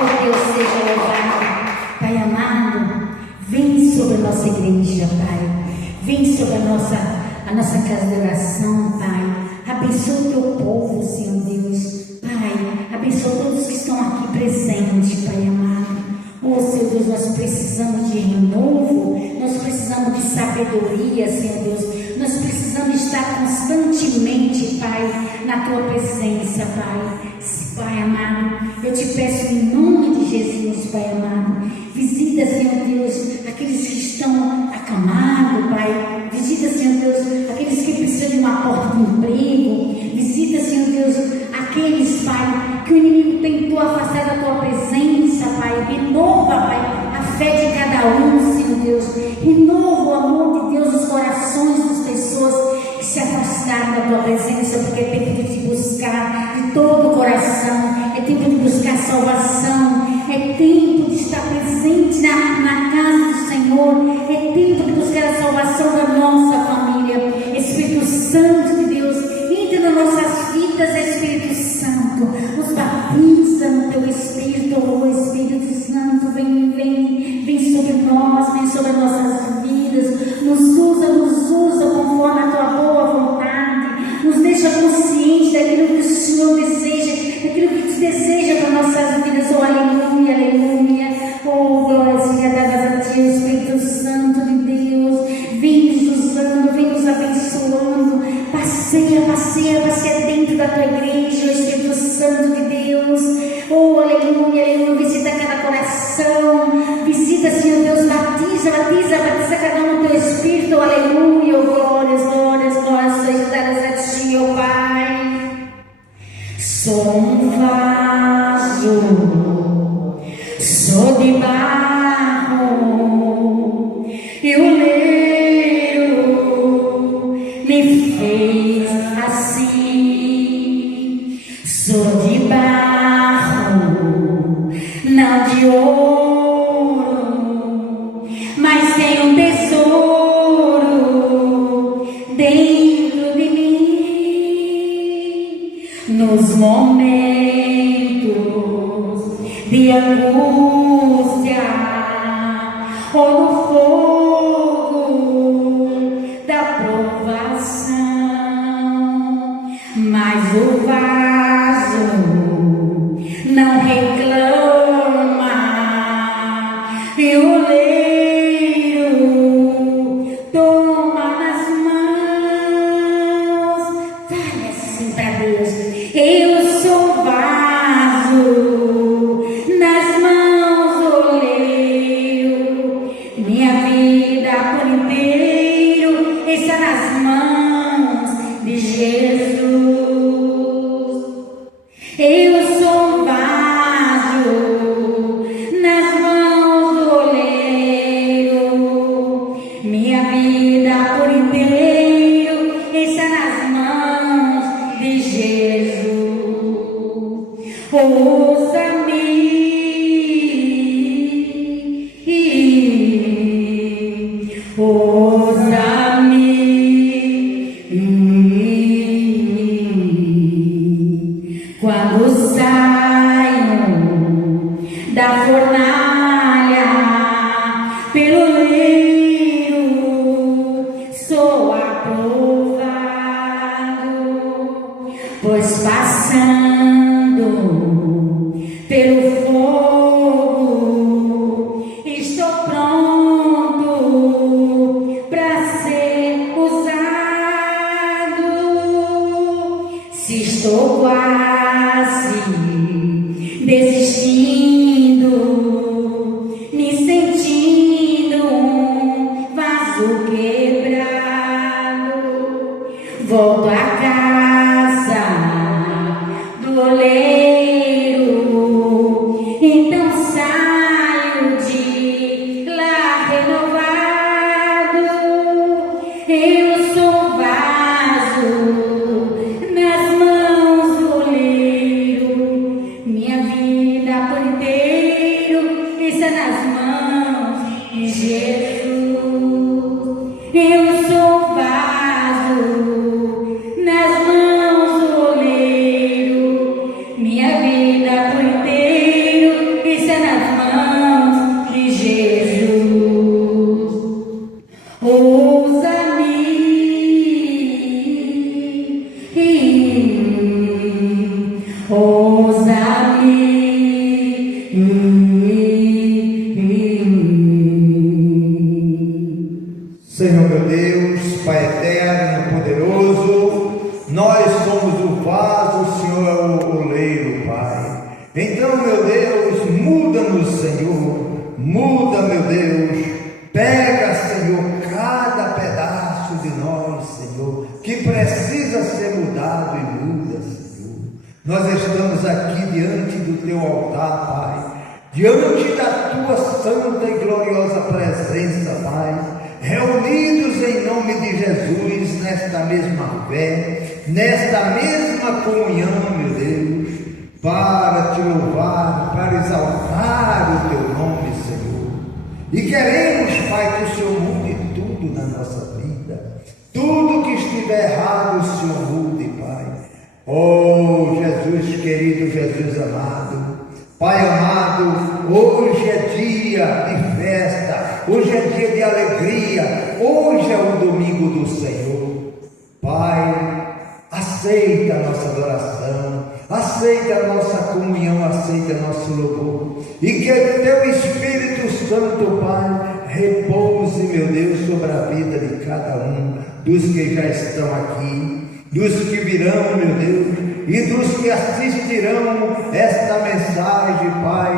Oh, Deus seja louvado. Pai amado, vem sobre a nossa igreja, Pai. Vem sobre a nossa casa de oração, Pai. Abençoa o teu povo, Senhor Deus. Pai, abençoa todos que estão aqui presentes, Pai amado. Oh, Senhor Deus, nós precisamos de renovo, nós precisamos de sabedoria, Senhor Deus. Nós precisamos estar constantemente, Pai, na Tua presença, Pai. Pai amado, eu te peço em nome de Jesus, Pai amado. Visita, Senhor Deus, aqueles que estão acamados, Pai. Visita, Senhor Deus, aqueles que precisam de uma porta de emprego. Visita, Senhor Deus, aqueles, Pai, que o inimigo tentou afastar da Tua presença, Pai. Renova, Pai, a fé de cada um, Senhor Deus. Renova o amor de Deus nos corações das pessoas que se afastaram da Tua presença, porque é tempo de te buscar de todo o coração, é tempo de buscar salvação, é tempo de estar presente na casa do Senhor, é tempo de buscar a salvação da nossa família. Espírito Santo de Deus, entra nas nossas vidas, Espírito Santo, nos batiza no Teu Espírito, oh Espírito Santo, vem sobre nós, vem sobre as nossas vidas, nos usa conforme a Tua boa vontade, nos deixa conscientes daquilo que o Senhor deseja, daquilo que Te deseja para nossas vidas. Oh, aleluia, aleluia. Oh, glória seja dada a Ti, Espírito Santo de Deus. Vem nos usando, vem nos abençoando. Passeia dentro da Tua igreja, oh Espírito Santo de Deus. Oh, aleluia, aleluia. Visita cada coração. Visita, Senhor Deus, batiza cada um no Teu Espírito. Oh, aleluia, oh, glórias sejam dadas a Ti, oh Pai. Sou um vaso, sou de barro, e o oleiro me fez assim. Sou de barro, não de ouro, mas tenho um tesouro dentro de mim. Nos momentos de angústia ou no fogo da provação, mas o vaso não reclama e o oleiro toma nas mãos. Fale assim para Deus: eu sou vaso nas mãos do oleiro, minha vida por inteiro está nas mãos de Jesus. Eu sou vaso nas mãos do oleiro, minha vida por inteiro está nas mãos de Jesus. Ouça-me, quando saio da fornalha pelo oleiro, sou aprovado, pois passando pelo fogo estou pronto para ser usado. Se estou quase desistindo, me sentindo um vaso quebrado, volto a casa do oleiro, então saio de lá renovado. Eu sou vaso nas mãos do oleiro, minha vida por inteiro está nas mãos de Jesus. Eu sou vaso nas mãos do oleiro, minha vida por inteiro Senhor, muda, meu Deus, pega, Senhor, cada pedaço de nós, Senhor, que precisa ser mudado e muda, Senhor. Nós estamos aqui diante do Teu altar, Pai, diante da Tua santa e gloriosa presença, Pai, reunidos em nome de Jesus, nesta mesma fé, nesta mesma comunhão, meu Deus, para Te louvar, para exaltar o Teu nome, Senhor. E queremos, Pai, que o Senhor mude tudo na nossa vida, tudo que estiver errado, o Senhor mude, Pai. Oh, Jesus querido, Jesus amado, Pai amado, hoje é dia de festa, hoje é dia de alegria, hoje é o domingo do Senhor. Pai, aceita a nossa adoração, aceita a nossa comunhão, aceita nosso louvor, e que o Teu Espírito Santo, Pai, repouse, meu Deus, sobre a vida de cada um, dos que já estão aqui, dos que virão, meu Deus, e dos que assistirão esta mensagem, Pai,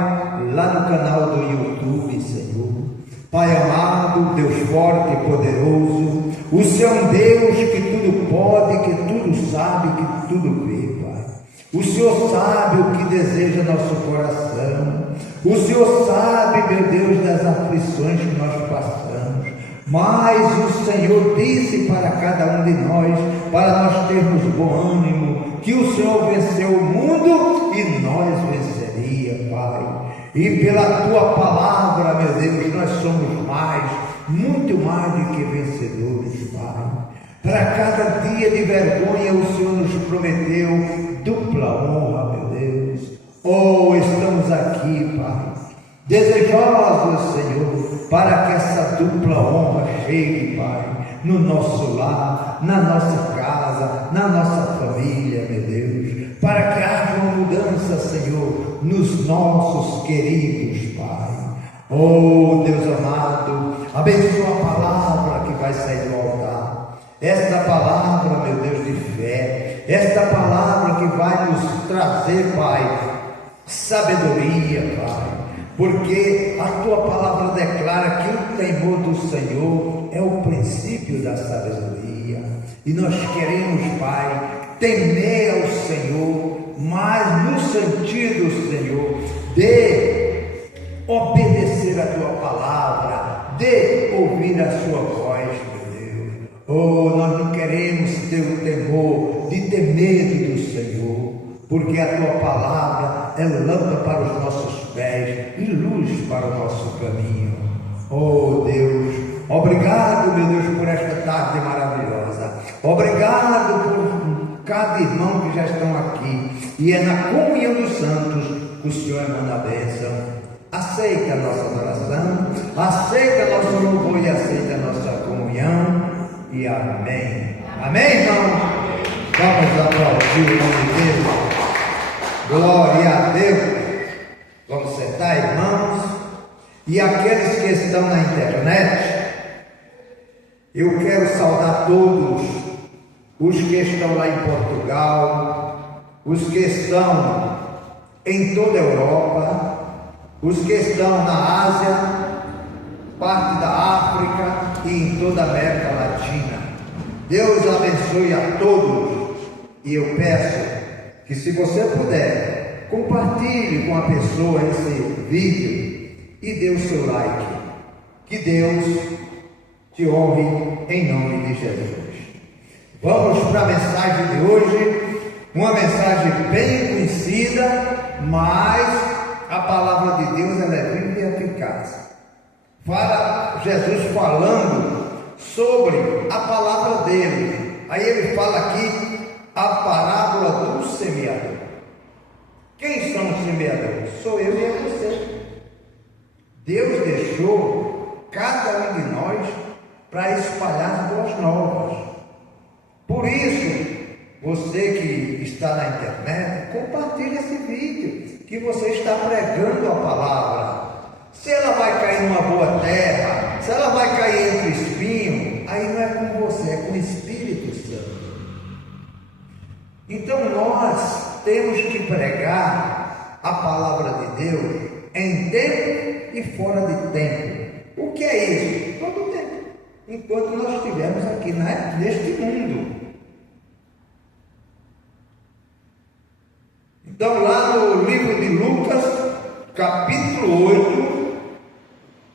lá no canal do YouTube, Senhor. Pai amado, Deus forte e poderoso, o Senhor é um Deus que tudo pode, que tudo sabe, que tudo vê, Pai. O Senhor sabe o que deseja nosso coração, o Senhor sabe, meu Deus, das aflições que nós passamos, mas o Senhor disse para cada um de nós, para nós termos bom ânimo, que o Senhor venceu o mundo e nós venceria, Pai. E pela Tua palavra, meu Deus, nós somos mais, muito mais do que vencedores, Pai. Para cada dia de vergonha, o Senhor nos prometeu dupla honra, meu Deus. Oh, estamos aqui, Pai, desejosos, Senhor, para que essa dupla honra chegue, Pai, no nosso lar, na nossa casa, na nossa família, meu Deus, para que haja uma mudança, Senhor, nos nossos queridos, Pai. Oh, Deus amado, abençoa a palavra que vai sair do altar, esta palavra, meu Deus, de fé, esta palavra que vai nos trazer, Pai, sabedoria, Pai, porque a Tua palavra declara que o temor do Senhor é o princípio da sabedoria, e nós queremos, Pai, temer ao Senhor, mas no sentido, Senhor, de obedecer a Tua palavra, de ouvir a Sua voz, meu Deus. Oh, nós não queremos ter o temor de ter medo do Senhor, porque a Tua palavra é lâmpada para os nossos pés e luz para o nosso caminho. Oh Deus, obrigado, meu Deus, por esta tarde maravilhosa. Obrigado por cada irmão que já estão aqui. E é na comunhão dos santos que o Senhor manda a bênção. Aceita a nossa adoração, aceita nosso louvor e aceita a nossa comunhão. E amém. Amém, irmão? Vamos aplaudir o nome de Deus. Glória a Deus. Vamos sentar, irmãos. E aqueles que estão na internet, eu quero saudar todos os que estão lá em Portugal, os que estão em toda a Europa, os que estão na Ásia, parte da África e em toda a América Latina. Deus abençoe a todos. E eu peço que, se você puder, compartilhe com a pessoa esse vídeo e dê o seu like. Que Deus te honre em nome de Jesus. Vamos para a mensagem de hoje, uma mensagem bem conhecida, mas a palavra de Deus ela é viva e eficaz. Fala Jesus falando sobre a palavra dele. Aí ele fala aqui a parábola do semeador. Quem são os semeadores? Sou eu e é você. Deus deixou cada um de nós para espalhar as boas novas. Por isso, você que está na internet, compartilhe esse vídeo, que você está pregando a palavra. Se ela vai cair numa boa terra, se ela vai cair entre espinhos, aí não é com você, é com o Espírito Santo. Então nós temos que pregar a palavra de Deus em tempo e fora de tempo. O que é isso? Todo o tempo, enquanto nós estivermos aqui neste mundo. Então, lá no livro de Lucas, capítulo 8,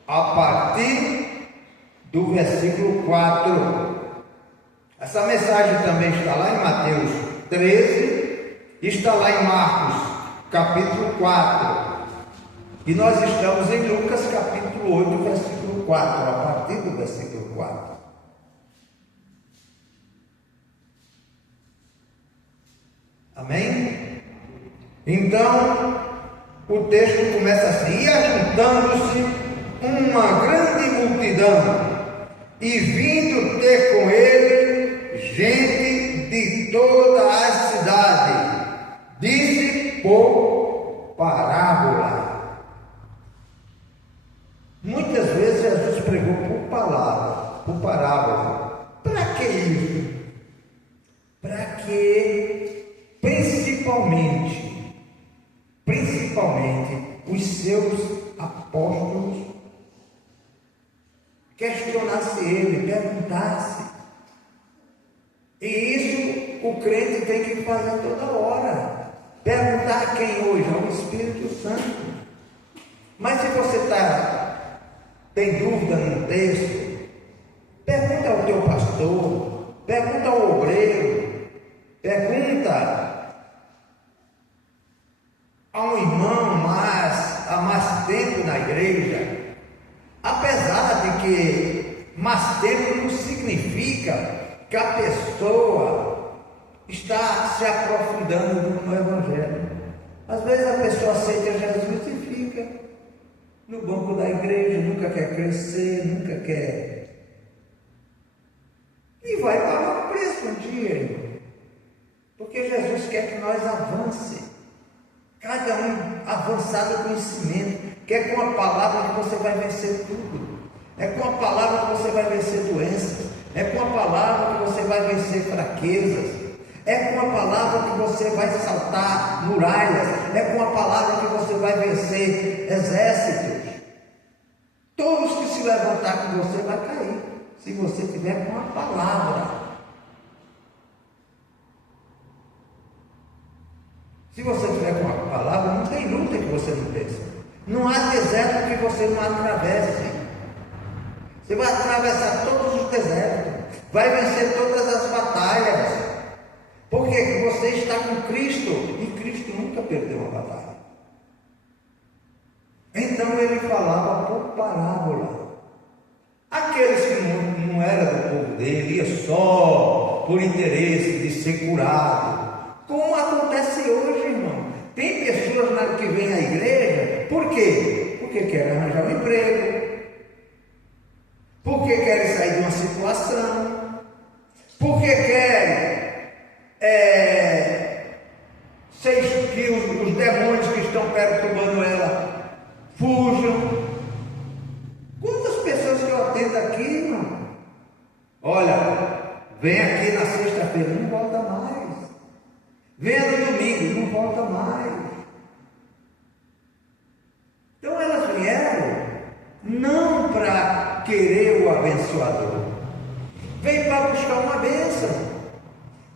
a partir do versículo 4. Essa mensagem também está lá em Mateus 13, está lá em Marcos, capítulo 4. E nós estamos em Lucas, capítulo 8, versículo 4, a partir do versículo 4. Amém? Então, o texto começa assim: e ajuntando-se uma grande multidão, e vindo ter com ele gente de toda a cidade, disse por parábola. Muitas vezes Jesus pregou por palavra, por parábola. Para que isso? Para que, principalmente, os seus apóstolos questionassem ele, perguntassem. E isso o crente tem que fazer toda hora. Perguntar a quem hoje? Ao Espírito Santo. Mas se você tem dúvida num texto, pergunta ao teu pastor, pergunta ao obreiro, pergunta a um irmão há mais tempo na igreja. Apesar de que mais tempo não significa que a pessoa está se aprofundando no Evangelho. Às vezes a pessoa aceita Jesus e fica no banco da igreja, nunca quer crescer, nunca quer. E vai pagar o preço um dia, irmão. Porque Jesus quer que nós avancemos. Cada um avançar no conhecimento. Que é com a palavra que você vai vencer tudo. É com a palavra que você vai vencer doenças. É com a palavra que você vai vencer fraquezas. É com a palavra que você vai saltar muralhas. É com a palavra que você vai vencer exércitos. Todos que se levantar com você vai cair, se você tiver com a palavra. Se você tiver com a palavra, não tem luta que você não vença. Não há deserto que você não atravesse. Você vai atravessar todos os desertos, vai vencer todas as batalhas. Porque você está com Cristo, e Cristo nunca perdeu uma batalha. Então ele falava por parábola. Aqueles que não eram do povo dele, ia só por interesse de ser curado. Como acontece hoje, irmão. Tem pessoas que vêm à igreja, por quê? Porque querem arranjar um emprego, porque querem sair de uma situação, porque querem que os demônios que estão perturbando ela fujam. Quantas pessoas que eu atendo aqui, irmão? Olha, vem aqui na sexta-feira, não volta mais. Venha no domingo, não volta mais. Então elas vieram não para querer o abençoador, vem para buscar uma bênção,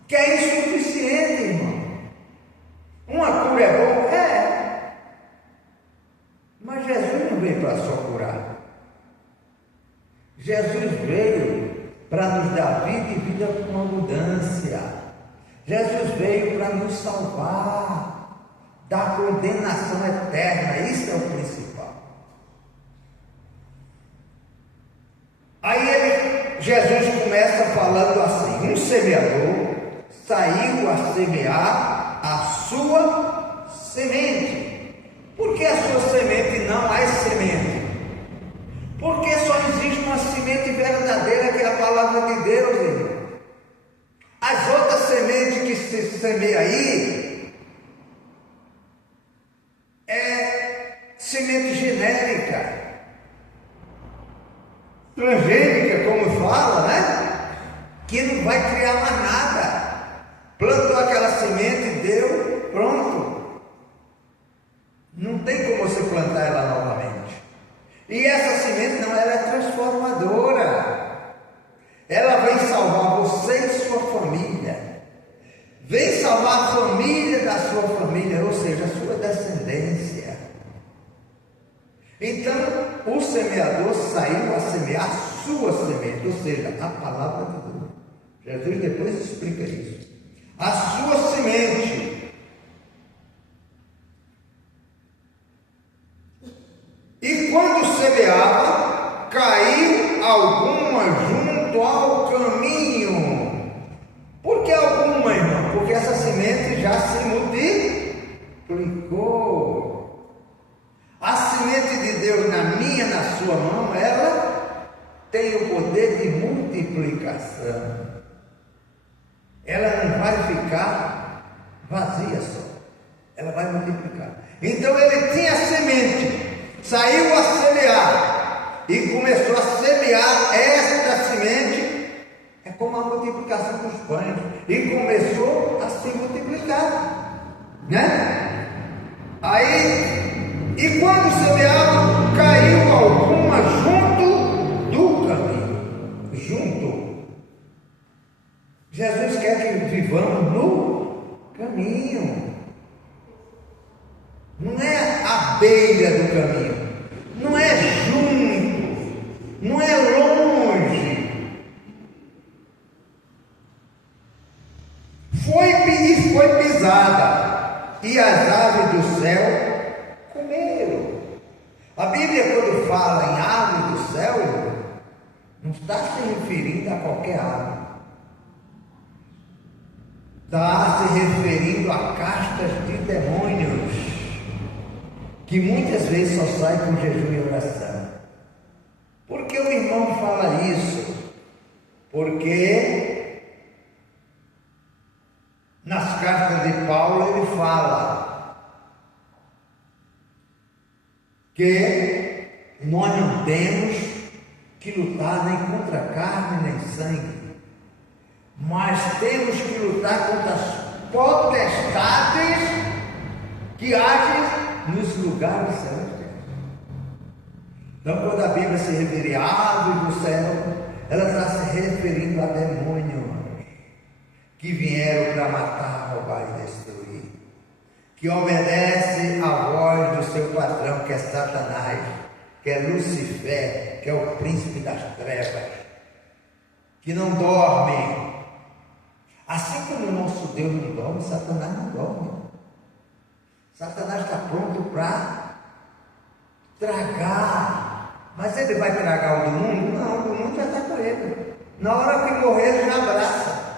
que é insuficiente, irmão. Uma cura é bom? É. Mas Jesus não veio para só curar. Jesus veio para nos dar vida e vida com abundância. Jesus veio para nos salvar da condenação eterna. Isso é o principal. Aí Jesus começa falando assim: um semeador saiu a semear a sua semente. Por que a sua semente e não as sementes? Porque só existe uma semente verdadeira, que é a palavra de Deus, irmão. As outras sementes que se semeia aí é semente genérica, transgênica, como fala, né? Que não vai criar mais nada. Plantou aquela semente, deu, pronto. Não tem como você plantar ela transformadora. Ela vem salvar você e sua família. Vem salvar a família da sua família, ou seja, a sua descendência. Então, o semeador saiu a semear a sua semente, ou seja, a palavra de Deus. Jesus depois explica isso. A sua semente. E quando semeava, caiu alguma junto ao caminho. Por que alguma, irmão? Porque essa semente já se multiplicou. A semente de Deus na minha, na sua mão, ela tem o poder de multiplicação. Ela não vai ficar vazia só. Ela vai multiplicar. Então ele tinha semente, saiu a semear e começou a semear esta semente. É como a multiplicação dos pães. E começou a se multiplicar, né? Aí, e quando semeava, caiu alguma junto do caminho. Junto. Jesus quer que vivamos no caminho. Não é à beira do caminho. Não é junto. Não é longe. Foi pisada, e as aves do céu comeram. A Bíblia, quando fala em ave do céu, não está se referindo a qualquer ave. Está se referindo a castas de demônios, que muitas vezes só saem com jejum e oração. Por que o irmão fala isso? Porque nas cartas de Paulo ele fala que nós não temos que lutar nem contra a carne nem sangue, mas temos que lutar contra as potestades que agem nos lugares celestiais. Então, quando a Bíblia se refere a aves do céu, ela está se referindo a demônios que vieram para matar, roubar e destruir, que obedece à voz do seu patrão, que é Satanás, que é Lucifer, que é o príncipe das trevas, que não dorme. Assim como o nosso Deus não dorme, Satanás não dorme. Satanás está pronto para tragar. Mas ele vai tragar o do mundo? Não, o do mundo já está com ele. Na hora que morrer, ele já abraça.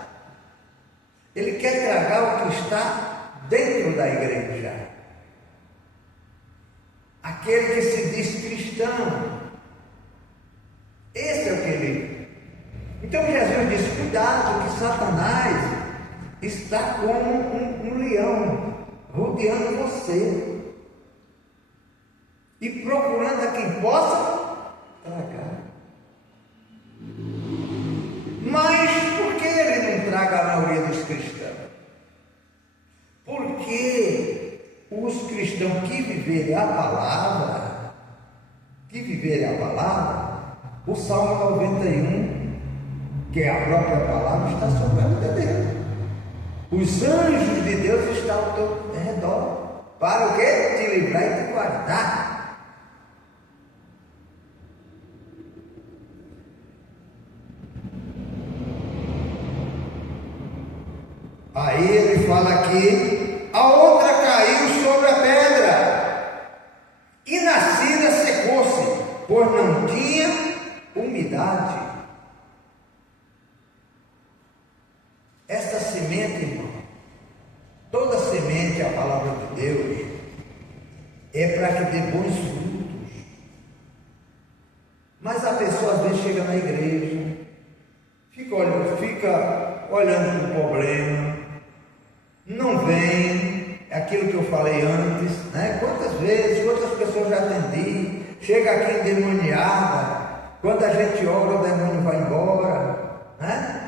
Ele quer tragar o que está dentro da igreja. Aquele que se diz cristão. Esse é o que ele... Então Jesus diz, cuidado, que Satanás está como um leão, rodeando você e procurando a quem possa tragar. Mas por que ele não traga a maioria dos cristãos? Porque os cristãos que viverem a palavra, o Salmo 91, que é a própria palavra, está sobre a vida dele. Os anjos de Deus estão ao teu redor. Para o quê? Te livrar e te guardar. Aí ele fala aqui, a outra caiu sobre a pedra, e nascida secou-se, pois não tinha umidade. Essa semente, irmão, toda semente, a palavra de Deus, é para que dê bons frutos. Mas a pessoa às vezes chega na igreja, fica olhando para o problema, não vem, é aquilo que eu falei antes, né? Quantas pessoas já atendi, chega aqui endemoniada, quando a gente ora o demônio vai embora, né?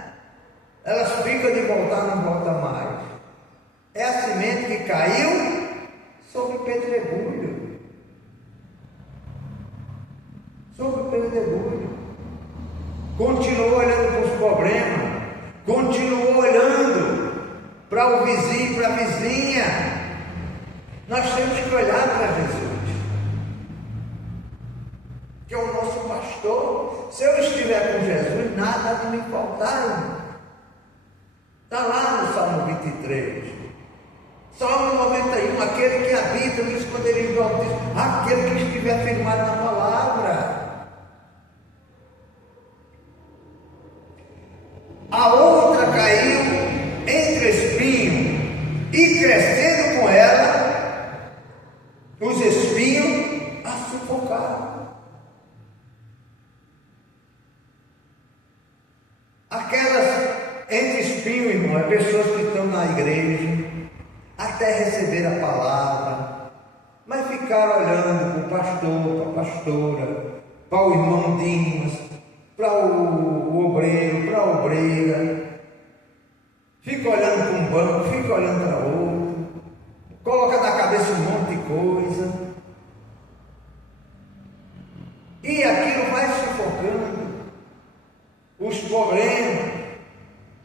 Elas ficam de voltar, não volta mais. É a semente que caiu sobre pedregulho. Sobre pedregulho. continuou olhando para os problemas, continuou olhando para o vizinho, para a vizinha. Nós temos que olhar para Jesus, que é o nosso pastor. Se eu estiver com Jesus, nada há de me faltar. Está lá no Salmo 23. Salmo 91, aquele que habita no esconderijo do Altíssimo, aquele que estiver firmado na palavra. A outra caiu entre espinhos, e crescendo com ela, os espinhos a sufocaram. Aquelas entre espinhos, irmão, é pessoas que estão na igreja, até receber a palavra, mas ficaram olhando para o pastor, para a pastora, para o irmão Dimas, para o obreiro, para a obreira, fica olhando para um banco, fica olhando para outro, coloca na cabeça um monte de coisa, e aquilo vai sufocando os problemas.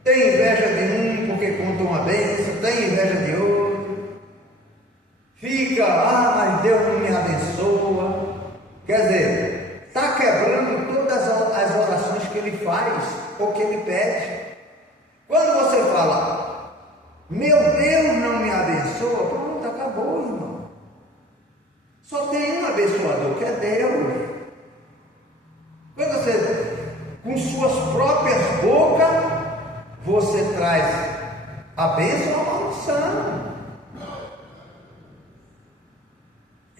Tem inveja de um porque conta uma bênção, tem inveja de outro, fica, mas Deus não me abençoa. Quer dizer, está quebrando todas as orações que ele faz ou que ele pede. Quando você fala, meu Deus não me abençoa, pronto, acabou, irmão. Só tem um abençoador, que é Deus. Quando você, com suas próprias bocas, você traz a bênção ou a maldição.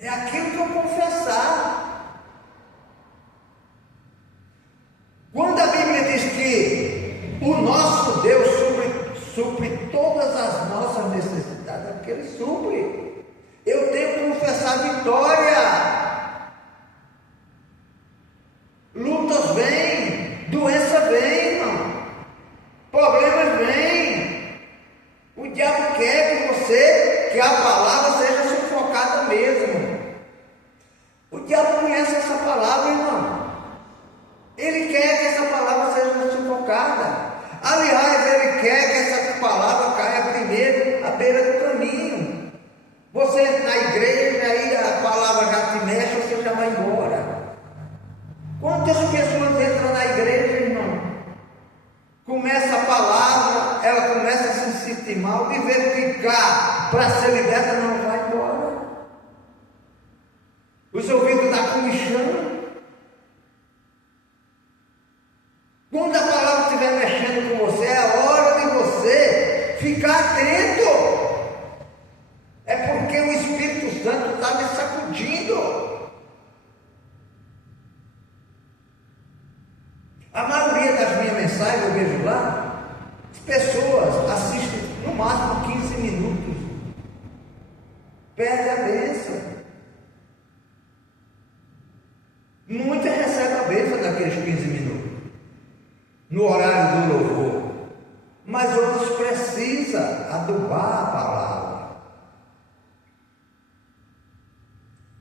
É aquilo que eu confessar. Quando a Bíblia diz que o nosso Deus supre todas as nossas necessidades, é porque Ele supre. Eu tenho que confessar vitória. Lutas vêm, doença vem, irmão. Problemas vêm. O diabo quer que a palavra seja sufocada mesmo. O diabo conhece essa palavra, irmão. Ele quer que essa palavra seja sufocada. Aliás, ele quer que essa palavra caia primeiro à beira do caminho. Você na igreja, aí a palavra já te mexe, você já vai embora. Quantas pessoas entram na igreja, irmão? Começa a palavra, ela começa a se sentir mal, de verificar para ser liberta, não vai embora. Os ouvidos da comichão. Quando a palavra estiver mexendo com você, é hora de você ficar atento. É porque o Espírito Santo está me sacudindo. A maioria das minhas mensagens, eu vejo lá, as pessoas assistem no máximo 15 minutos. Perde a bênção. Muitas recebem a bênção naqueles 15 minutos, no horário do louvor. Mas outros precisam adubar a palavra.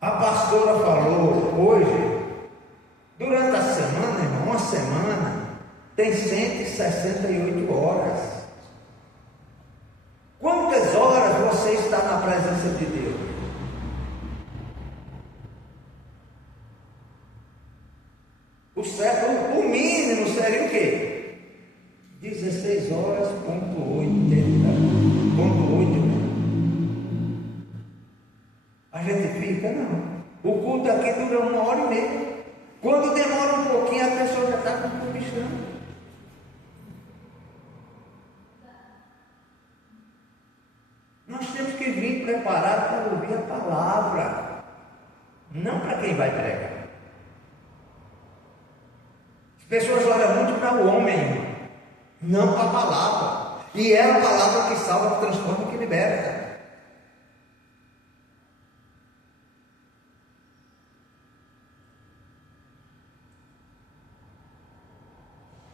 A pastora falou hoje, durante a semana, irmão, uma semana tem 168 horas. Quantas horas você está na presença de Deus? O mínimo seria o quê? 16 horas, ponto 80, ponto 8. A gente fica, não. O culto aqui dura 1h30. Quando demora um pouquinho, a pessoa já está conquistando. Nós temos que vir preparados para ouvir a palavra, não para quem vai pregar. As pessoas olham muito para o homem, não para a palavra. E é a palavra que salva, que transforma, que liberta.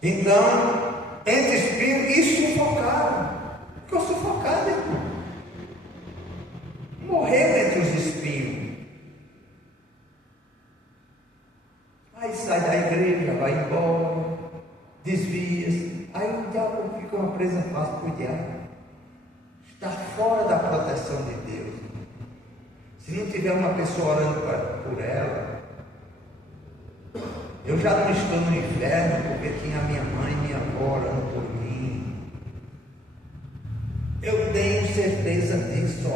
Então, entre espinhos e sufocaram. Ficou sufocado, irmão. Morreu entre os espinhos. Aí sai da igreja, vai embora. desvia-se. Aí o diabo fica uma presa fácil para o diabo. Está fora da proteção de Deus. Se não tiver uma pessoa orando por ela, eu já não estou no inferno porque tinha minha mãe e minha avó orando por mim. Eu tenho certeza disso.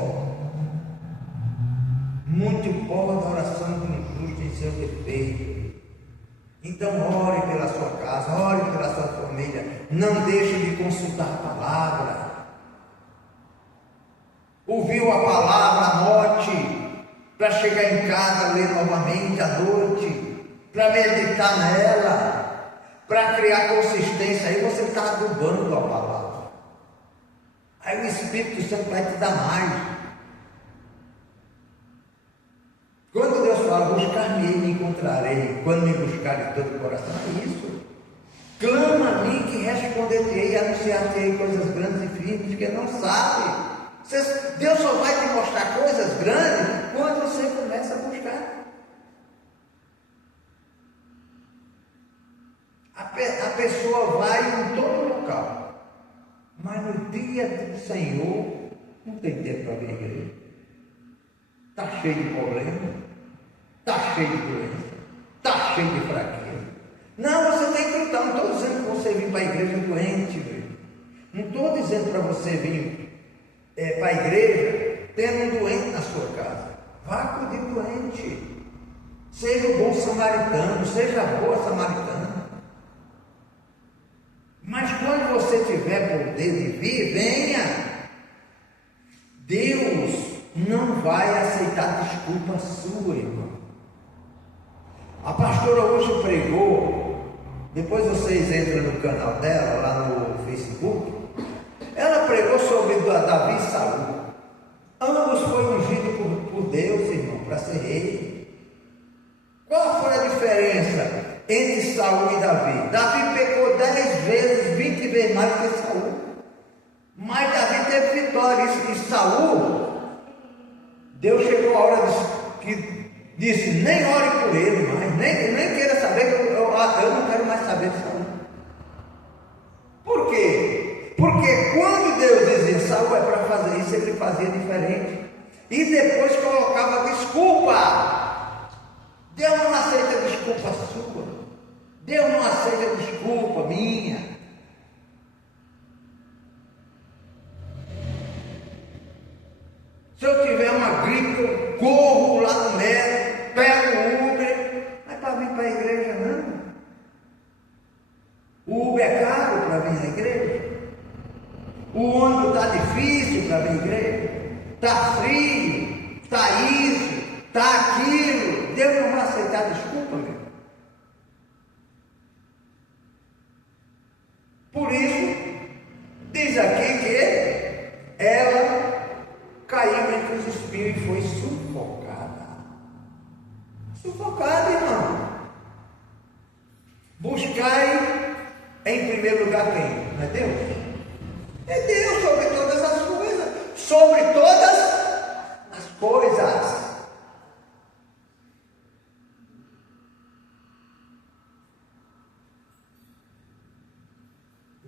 Muito pó da oração do injusto em seu defeito. Então ore pela sua casa, ore pela sua família. Não deixe de consultar a palavra. Ouviu a palavra, anote. Para chegar em casa, ler novamente à noite. Para meditar nela. Para criar consistência. Aí você está adubando a palavra. Aí o Espírito Santo vai te dar mais. Quando Deus fala, buscar-me e me encontrarei, quando me buscar de todo o coração, é isso. Clama a mim que responder-te-ei, anunciar-te-ei coisas grandes e firmes que não sabe. Deus só vai te mostrar coisas grandes quando você começa a buscar. A pessoa vai em todo local, mas no dia do Senhor não tem tempo para vir à igreja. Está cheio de problema, está cheio de doença, está cheio de fraqueza. Não, você tem que lutar. Não estou dizendo que você vir para a igreja doente, meu. Não estou dizendo para você vir para a igreja tendo um doente na sua casa. Vá acudir doente. Seja o bom samaritano, seja a boa samaritana. Mas quando você tiver poder de vir, venha. Deus não vai aceitar desculpa sua, irmão. A pastora hoje pregou, depois vocês entram no canal dela, lá no Facebook, ela pregou sobre Davi e Saul. Ambos foram ungidos por Deus, irmão, para ser rei. Qual foi a diferença entre Saul e Davi? Davi pecou 10 vezes, 20 vezes mais que Saul. Mas Davi teve vitória. E Saul, Deus chegou a hora que disse, nem ore por ele mais, nem queira saber, que eu não quero mais saber de Saul. Por quê? Porque quando Deus dizia, Saul é para fazer isso, ele fazia diferente. E depois colocava desculpa. Deus não aceita desculpa sua. Deus não aceita desculpa minha. Se eu tiver uma gripe, eu corro lá no médico, pego o Uber, mas para vir para a igreja não. O Uber é caro para vir à igreja. O ônibus está difícil para vir à igreja. Está frio, está isso, está aquilo. Deus não vai aceitar desculpa, meu. Por isso, diz aqui que ela caiu entre os espinhos e foi sufocada. Sufocada, irmão. Buscai em primeiro lugar quem? Não é Deus? É Deus sobre todas as coisas. Sobre todas as coisas.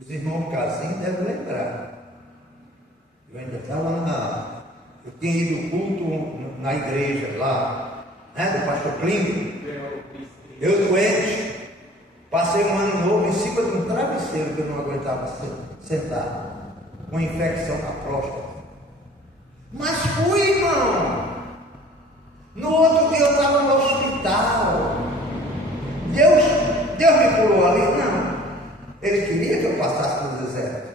Os irmãos Casim devem lembrar. Eu ainda estava eu tinha ido culto na igreja lá, né, do pastor Clínio. Eu doente, passei um ano novo em cima de um travesseiro que eu não aguentava sentar, com infecção na próstata. Mas fui, irmão. No outro dia eu estava no hospital. Deus me pulou ali? Não. Ele queria que eu passasse no deserto.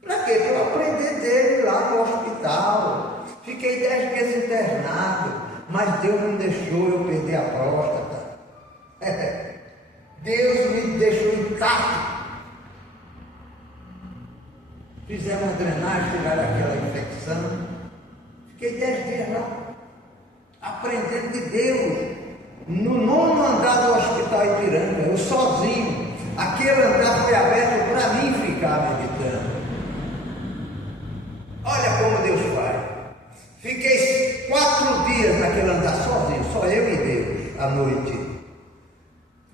Para quê? Para eu aprender dele lá no hospital. Fiquei 10 meses internado, mas Deus não deixou eu perder a próstata. Deus me deixou intacto. Fizemos uma drenagem, tiraram aquela infecção. Fiquei 10 dias lá, aprendendo de Deus. No 9º andar do hospital Ipiranga, eu sozinho. Aquele andar foi aberto para mim ficar meditando. Olha como Deus faz. Fiquei 4 dias naquele andar sozinho, só eu e Deus, à noite.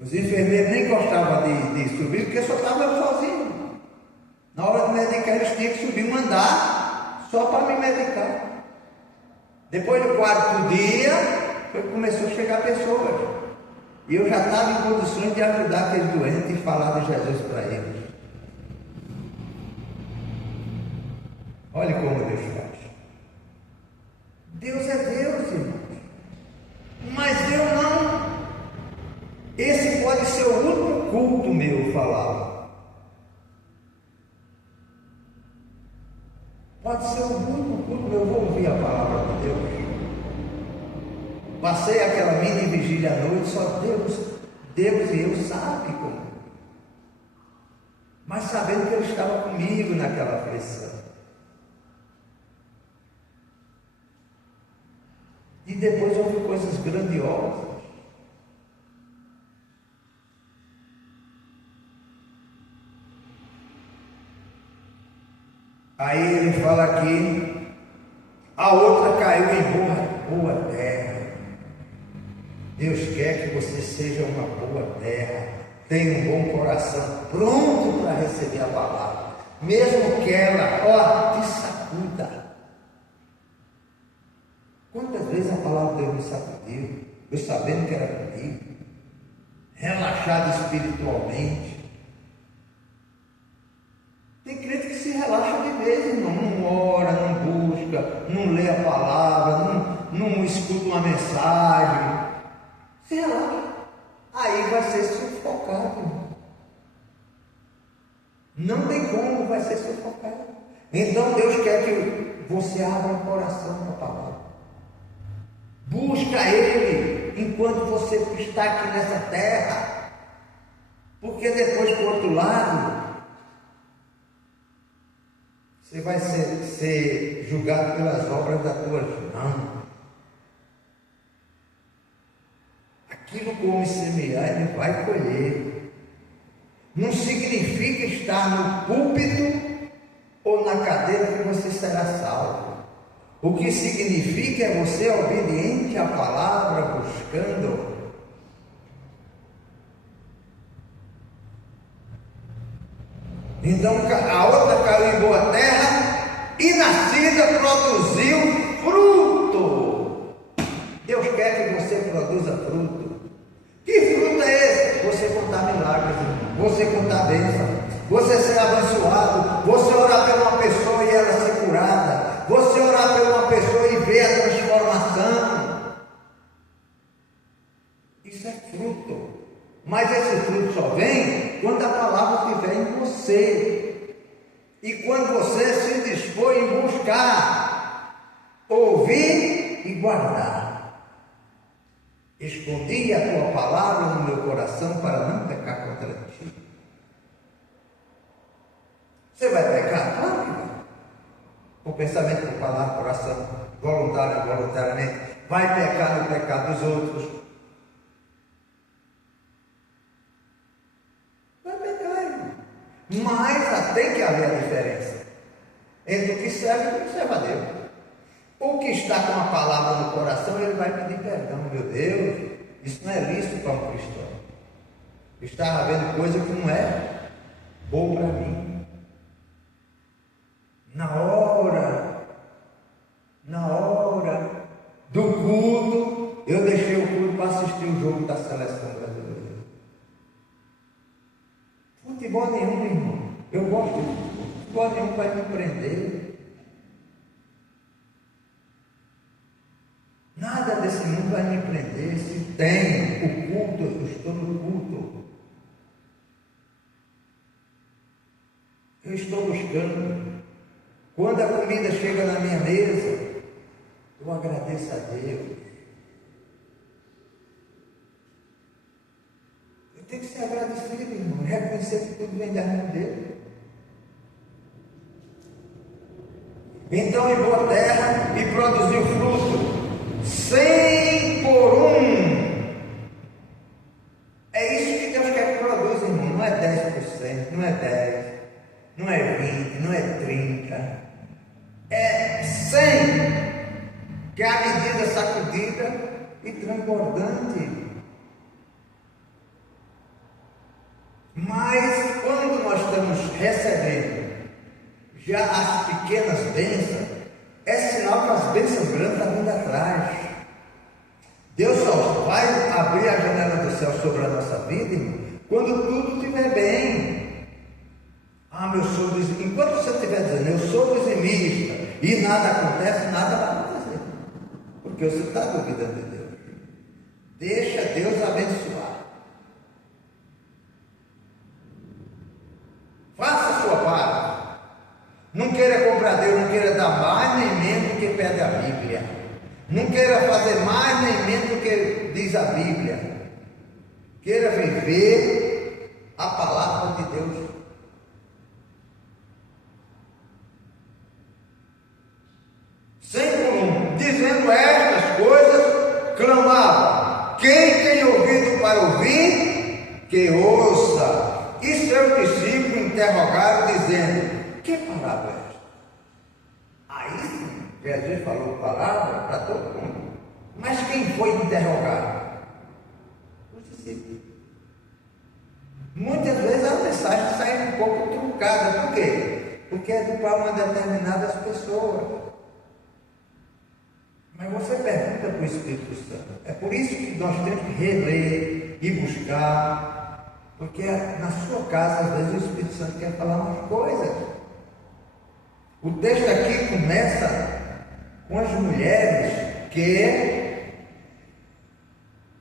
Os enfermeiros nem gostavam de subir, porque só estava eu sozinho. Na hora de medicar, eles tinham que subir um andar só para me medicar. Depois do quarto dia, foi que começou a chegar pessoas. E eu já estava em condições de ajudar aqueles doentes e falar de Jesus para eles. Olha como Deus faz. Deus é Deus, irmãos. Mas eu não. Esse pode ser o único culto meu, falava. Pode ser o único culto meu, eu vou ouvir a palavra de Deus. Passei aquela mini vigília à noite, só Deus e eu sabem como. Mas sabendo que Ele estava comigo naquela aflição. E depois houve coisas grandiosas. Aí ele fala aqui, a outra caiu em boa terra. Deus quer que você seja uma boa terra, tenha um bom coração, pronto para receber a palavra, mesmo que ela, te sacuda. Quantas vezes a palavra de Deus me sacudiu, eu sabendo que era comigo, relaxado espiritualmente. Tem crente que se relaxa de vez, irmão, não ora, não busca, não lê a palavra, não escuta uma mensagem. Se relaxa, aí vai ser sufocado, irmão. Não tem como, vai ser sufocado. Então Deus quer que você abra o coração para a palavra. Busca Ele enquanto você está aqui nessa terra, porque depois, por outro lado, você vai ser julgado pelas obras das tuas mãos. Aquilo que o homem semear, ele vai colher. Não significa estar no púlpito ou na cadeira que você será salvo. O que significa é você obediente à palavra, buscando. Então a outra caiu em boa terra e nascida produziu fruto. Deus quer que você produza fruto. Que fruto é esse? Você contar milagres, você contar bênção, você ser abençoado, você orar por uma pessoa e ela ser curada, você orar por uma pessoa e ver a transformação. Isso é fruto. Mas esse fruto só vem quando a palavra estiver em você. E quando você se dispor em buscar, ouvir e guardar. Escondi a tua palavra no meu coração para não pecar contra ti. Você vai pecar? Claro que vai. Com pensamento, com palavra, coração, voluntário, voluntariamente. Vai pecar no pecado dos outros. Mas tem que haver a diferença entre o que serve e o que serve a Deus. O que está com a palavra no coração, ele vai pedir perdão. Meu Deus, isso não é lícito para um cristão. Está havendo coisa que não é boa para mim. Na hora do culto, eu deixei o culto para assistir o jogo da seleção brasileira. Futebol nenhum, irmão. Eu gosto de futebol nenhum, vai me prender. Nada desse mundo vai me prender. Se tem o culto, eu estou no culto. Eu estou buscando. Quando a comida chega na minha mesa, eu agradeço a Deus. Tem que ser agradecido, irmão, reconhecer que tudo vem da mão dele. Então, em boa terra e produziu fruto, 100 por 1. É isso que Deus quer que produza, irmão. Não é 10%, não é 10%, não é 20%, não é 30%. É 100%, que é a medida sacudida e transbordante. Mas quando nós estamos recebendo já as pequenas bênçãos, é sinal que as bênçãos grandes estão vindo atrás. Deus só vai abrir a janela do céu sobre a nossa vida, irmão, quando tudo estiver bem. Meu sogro, enquanto você estiver dizendo, eu sou dizimista, e nada acontece, nada vai acontecer, porque você está duvidando de Deus. Deixa Deus abençoar. Faça a sua parte. Não queira comprar Deus, não queira dar mais nem menos do que pede a Bíblia. Não queira fazer mais nem menos do que diz a Bíblia. Queira viver a palavra de Deus. Sem volume, dizendo estas coisas, clamava: quem tem ouvido para ouvir, que ouça. E seus discípulos interrogaram, dizendo: que palavra é esta? Aí sim, Jesus falou palavra para todo mundo. Mas quem foi interrogado? Os discípulos. Muitas vezes a mensagem sai um pouco truncada. Por quê? Porque é para uma determinadas pessoas. Mas você pergunta para o Espírito Santo. É por isso que nós temos que reler e buscar, porque na sua casa, às vezes, o Espírito Santo quer falar umas coisas. O texto aqui começa com as mulheres que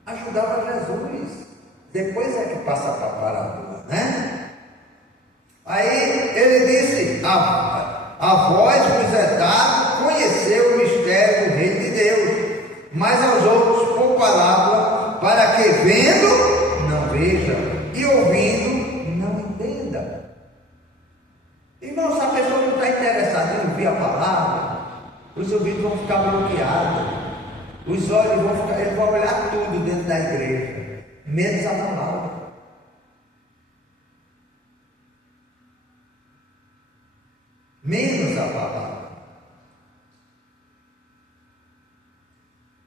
ajudavam Jesus. Depois é que passa para a parábola, né? Aí ele disse: a vós vos é dado conhecer o mistério do reino de Deus, mas aos outros por parábola, para que vendo não vejam e ouvindo não entendam. Irmão, se a pessoa não está interessada em ouvir a palavra, os ouvidos vão ficar bloqueados, os olhos vão ficar, ele vai olhar tudo dentro da igreja, menos a palavra. Menos a palavra.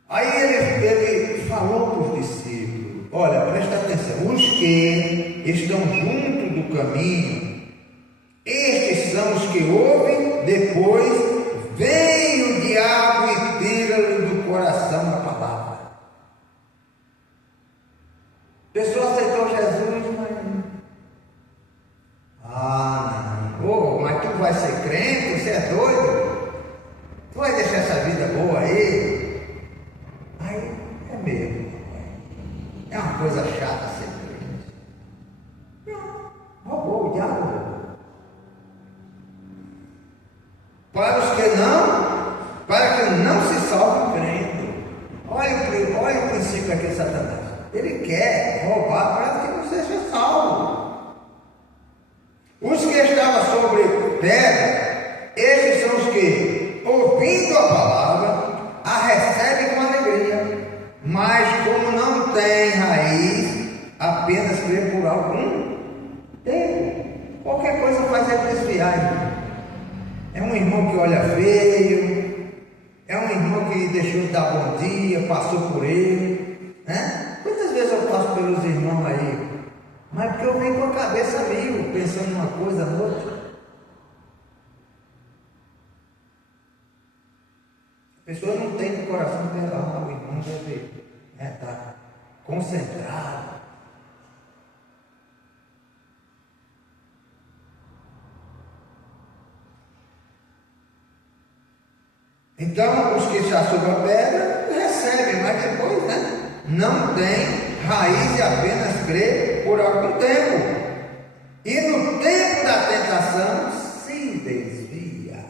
Aí ele falou para os discípulos: olha, presta atenção, os que estão junto do caminho, estes são os que ouvem, depois vem o diabo e tira-lhe do coração a palavra. A pessoa aceitou Jesus, mas mas tu vai ser crente? Você é doido? Tu vai deixar essa vida boa aí? Aí é mesmo. É uma coisa chata ser crente. Não, roubou o diabo. Para os que não, para que não se salve crente. Olha o princípio aqui de Satanás. Ele quer roubar para que não seja salvo. Os que estavam sobre pedra, esses são os que, ouvindo a palavra, a recebem com alegria, mas como não tem raiz, apenas crê por algum tempo. Qualquer coisa faz ele desviar, irmão. É um irmão que olha feio, é um irmão que deixou de dar bom dia, passou por ele, né? Quantas vezes eu passo pelos irmãos aí? Mas porque eu venho com a cabeça mil, pensando numa coisa, noutra. A pessoa não tem no coração dela, o irmão deve estar concentrado. Então, os que estão sobre a pedra recebem, mas depois, né? Não tem raiz e apenas crê por algum tempo. E no tempo da tentação se desvia.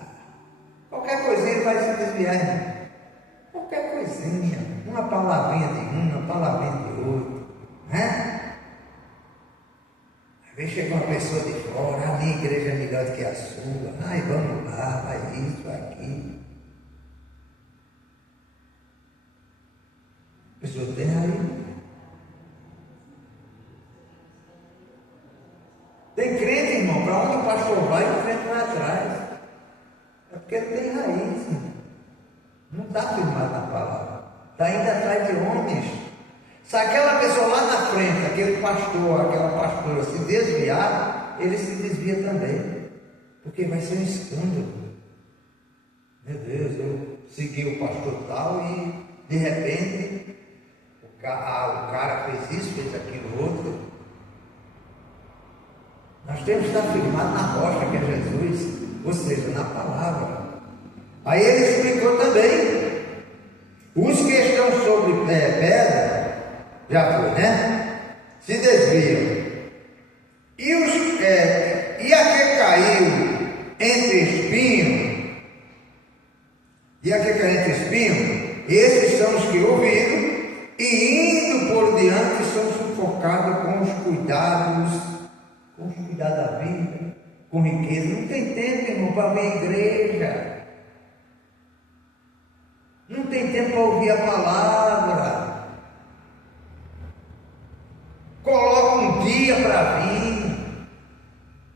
Qualquer coisinha vai se desviar, irmão. Qualquer coisinha. Uma palavrinha de um, uma palavrinha de outro, né? Às vezes chega uma pessoa de fora: a minha igreja é melhor do que a sua. Ai, vamos lá, vai isso, aqui. A pessoa tem raiz. Tem crente, irmão, para onde o pastor vai, o crente vai atrás. É porque ele tem raiz, irmão. Não está firmado na palavra. Está indo atrás de homens. Se aquela pessoa lá na frente aquele pastor, aquela pastora se desviar, ele se desvia também, porque vai ser um escândalo. Meu Deus, eu segui o pastor tal e de repente o cara fez isso, fez aquilo outro. Nós temos que estar firmados na rocha que é Jesus, ou seja, na palavra. Aí ele explicou também, os que estão sobre pedra, já foi, né? Se desviam. E a que caiu entre espinho, esses são os que ouviram, e indo por diante são sufocados com os cuidados da vida, com riqueza. Não tem tempo, irmão, para ver a igreja. Não tem tempo para ouvir a palavra. Coloca um dia para vir.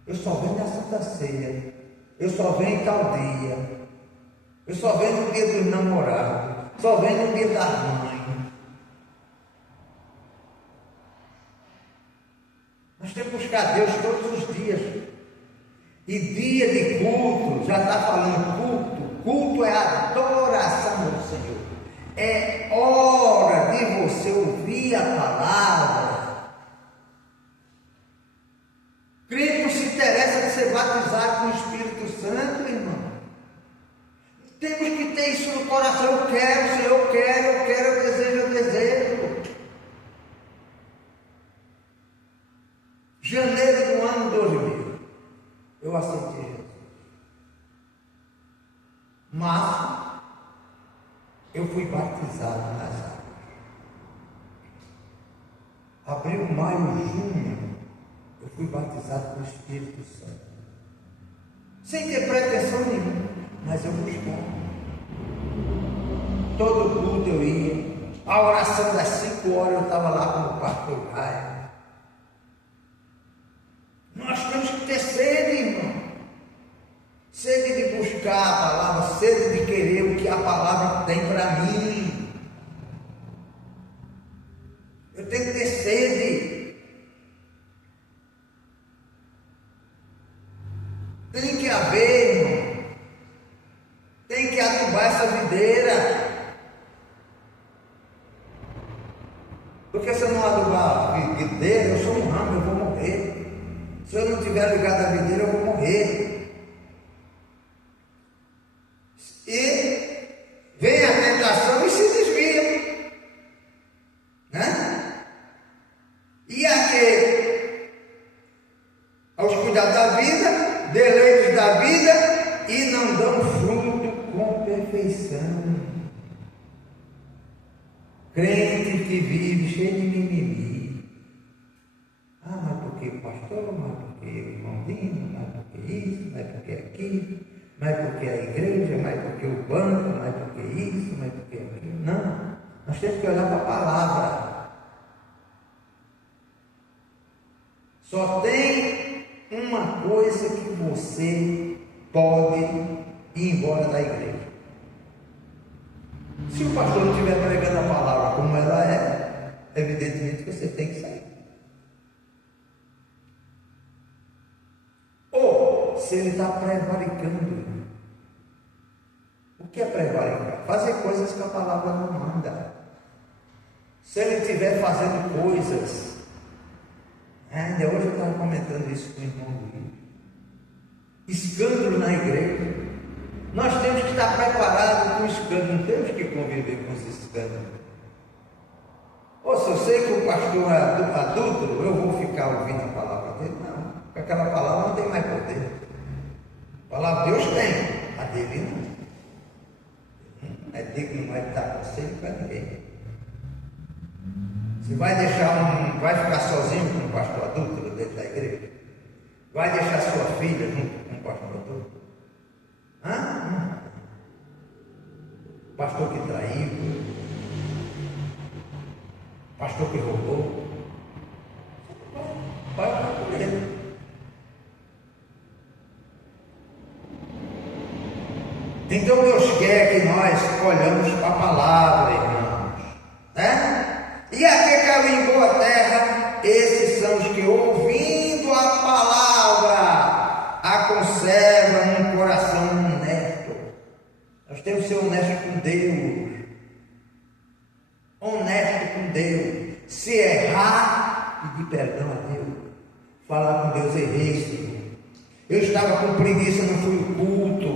Eu só venho na Santa Ceia. Eu só venho em tal dia. Eu só venho no dia dos namorados. Só venho no dia da mãe. Nós temos que buscar Deus todos os dias. E dia de culto, já está falando culto. Culto é adoração ao Senhor. É hora de você ouvir a palavra. Crente não se interessa de ser batizado com o Espírito Santo, irmão. Temos que ter isso no coração. Eu quero, Senhor, eu quero, eu desejo. Janeiro do ano 2000, eu aceitei Jesus. Março, eu fui batizado nas águas. Abril, maio, junho, eu fui batizado com o Espírito Santo. Sem ter pretensão nenhuma, mas eu buscava. Todo culto eu ia. A oração das 5 horas eu estava lá com o pastor Caio. Nós temos que ter sede, irmão. Sede de buscar a palavra, sede de querer o que a palavra tem para mim. Eu tenho que ter sede. Tem que haver, irmão. Tem que adubar essa videira. Porque se eu não adubar a videira, eu sou um ramo, eu vou morrer. Se eu não tiver ligado à videira, eu vou morrer. E vem a tentação e se desvia, né? E aos cuidados da vida, deleites da vida, e não dão fruto com perfeição. Crente que vive cheio de mimimi. Mas porque pastor, mas porque irmãozinho, mas porque isso, mas porque aquilo, mas porque a igreja, mas porque o banco, mas porque isso, mas porque aquilo. Não, nós temos que olhar para a palavra. Só tem uma coisa que você pode ir embora da igreja. Se o pastor não estiver pregando a palavra como ela é, evidentemente você tem que sair. Ou se ele está prevaricando. O que é prevaricar? Fazer coisas que a palavra não manda. Se ele estiver fazendo coisas, ainda hoje eu estava comentando isso com o irmão Luiz, escândalo na igreja. Nós temos que estar preparados com o escândalo, não temos que conviver com esse escândalo. Ou se eu sei que o pastor é adúltero, eu vou ficar ouvindo a palavra dele? Não, porque aquela palavra não tem mais poder. A palavra de Deus tem, a dele não. É digno, não vai dar conselho para ninguém. Você vai vai ficar sozinho com um pastor adúltero dentro da igreja? Vai deixar sua filha junto com um pastor adúltero? Pastor que traiu, pastor que roubou, vai orar por ele. Então Deus quer que nós olhamos para a palavra, irmãos, né? E aqui caiu em boa terra, esses são os que, ouvindo a palavra, a conservam num coração honesto. Nós temos que ser honestos com Deus. Honesto com Deus. Se errar, pedir perdão a Deus. Falar com Deus: errei, Senhor. Eu estava com preguiça, não fui ao culto.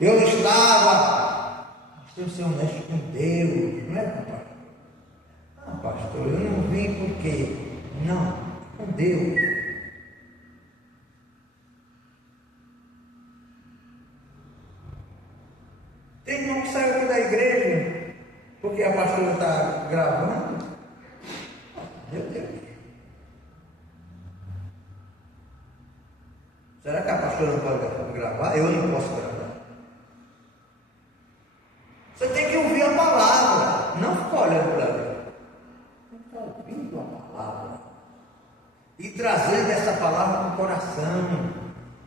Eu estava. Nós temos que ser honestos com Deus, não é, papai? Ah, pastor, eu não vim porque. Não, com Deus. Tem irmão que saiu aqui da igreja porque a pastora está gravando. Meu Deus. Será que a pastora não pode gravar? Eu não posso gravar. Você tem que ouvir a palavra, não ficar olhando para mim. Você está ouvindo a palavra e trazendo essa palavra para o coração,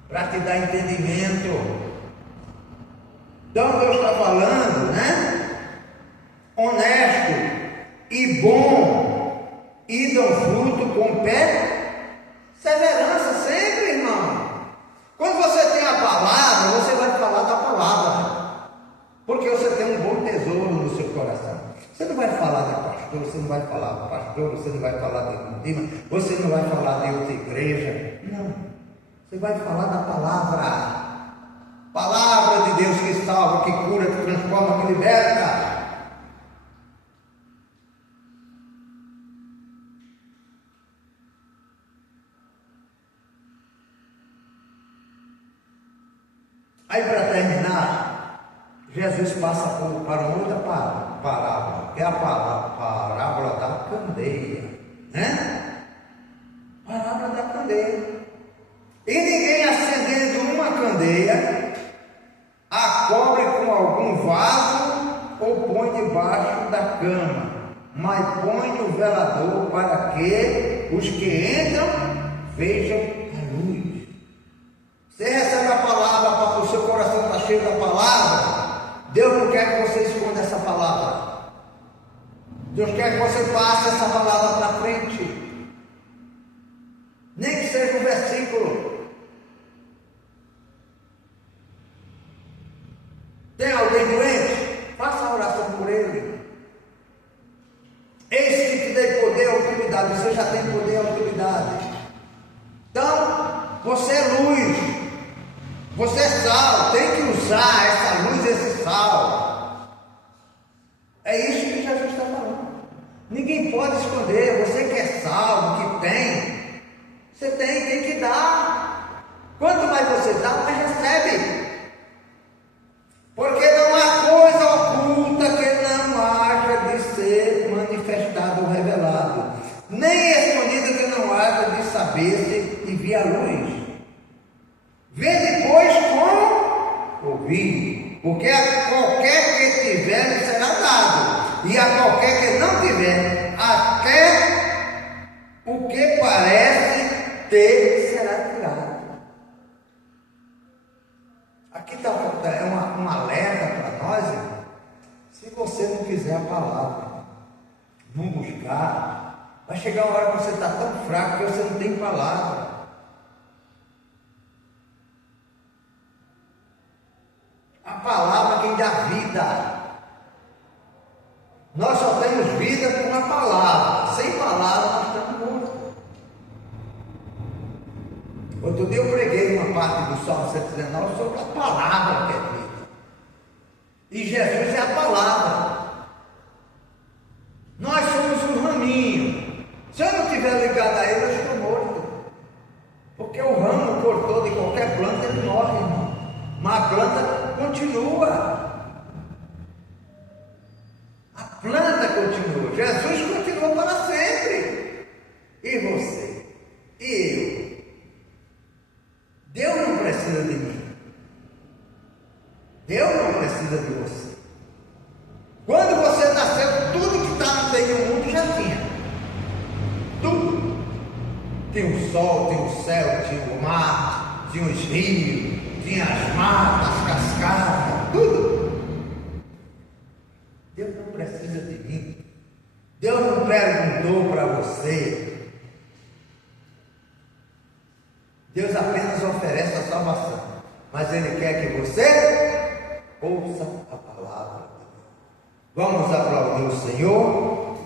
para te dar entendimento. Então Deus está falando, né? Honesto e bom, e dão fruto com perseverança sempre, irmão. Quando você tem a palavra, você vai falar da palavra, porque você tem um bom tesouro no seu coração. Você não vai falar da pastor, você não vai falar do pastor, você não vai falar de Lima, você não vai falar de outra igreja. Não, você vai falar da palavra. Palavra de Deus que salva, que cura, que transforma, que liberta. Aí, para terminar, Jesus passa para uma outra parábola, que é a parábola da candeia, né? Parábola da candeia. E ninguém, acendendo uma candeia, a cobre com algum vaso ou põe debaixo da cama, mas põe no velador para que os que entram vejam a luz. Você recebe a palavra, o seu coração está cheio da palavra. Deus não quer que você esconda essa palavra. Deus quer que você passe essa palavra para frente, nem que seja um versículo. Tem alguém doente? Faça a oração por ele. Eis que te dei poder e autoridade. Você já tem poder e autoridade. Então, você é luz. Você é sal. Tem que usar essa luz, esse sal. É isso que Jesus está falando. Ninguém pode esconder. Você que é salvo, que tem. Você tem que dar. Quanto mais você dá, mais recebe. Porque não há coisa oculta que não haja de ser manifestado ou revelado, nem escondido que não haja de saber-se e vir à luz. Vê depois como ouvir, porque a qualquer que tiver lhe será dado, e a qualquer que não tiver, até o que parece ter será tirado. Aqui está um alerta para nós, irmão. Se você não quiser a palavra, não buscar, vai chegar uma hora que você está tão fraco que você não tem palavra. A palavra quem dá vida. Nós só temos vida com a palavra. Sem palavra nós estamos mortos. Outro dia eu preguei uma parte do Salmo 119 sobre a palavra que é vida. E Jesus é a palavra. Nós somos um raminho. Se eu não estiver ligado a ele, eu estou morto. Porque o ramo cortou de qualquer planta, ele morre, irmão. Mas a planta continua. A planta continua. Jesus continua para sempre. E você? E eu? Deus não precisa de mim. Deus não precisa de você. Quando você nasceu, tudo que está no meio do mundo já tinha. Tudo. Tinha o sol, tinha o céu, tinha o mar, tinha os rios, tinha as matas, as cascadas, tudo. Deus não precisa de mim. Deus não perguntou para você: salvação, mas Ele quer que você ouça a palavra. Vamos aplaudir o Senhor.